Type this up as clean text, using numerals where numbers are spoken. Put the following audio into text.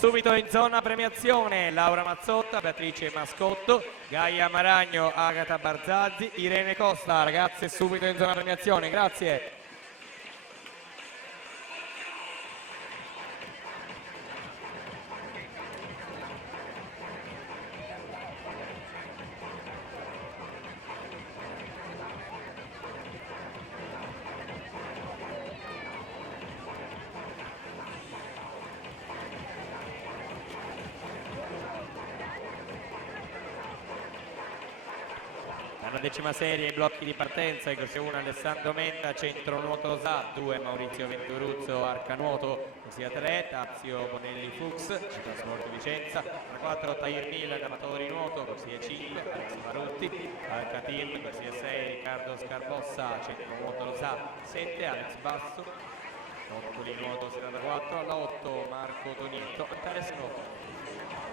Subito in zona premiazione Laura Mazzotta, Beatrice Mascotto, Gaia Maragno, Agata Barzazzi, Irene Costa. Ragazze subito in zona premiazione, grazie. Alla 10ª serie, blocchi di partenza, in corsia 1 Alessandro Menda, centro nuoto SA, 2 Maurizio Venturuzzo, arca nuoto, corsia 3 Tazio Bonelli Fuchs, Trasporto Vicenza, 4 Tahir Milan, amatori nuoto, corsia 5 Alex Marutti, arca team, corsia 6 Riccardo Scarbossa, centro nuoto SA, 7 Alex Basso, Noccoli nuoto 74, alla 8 Marco Tonietto, Antares nuoto.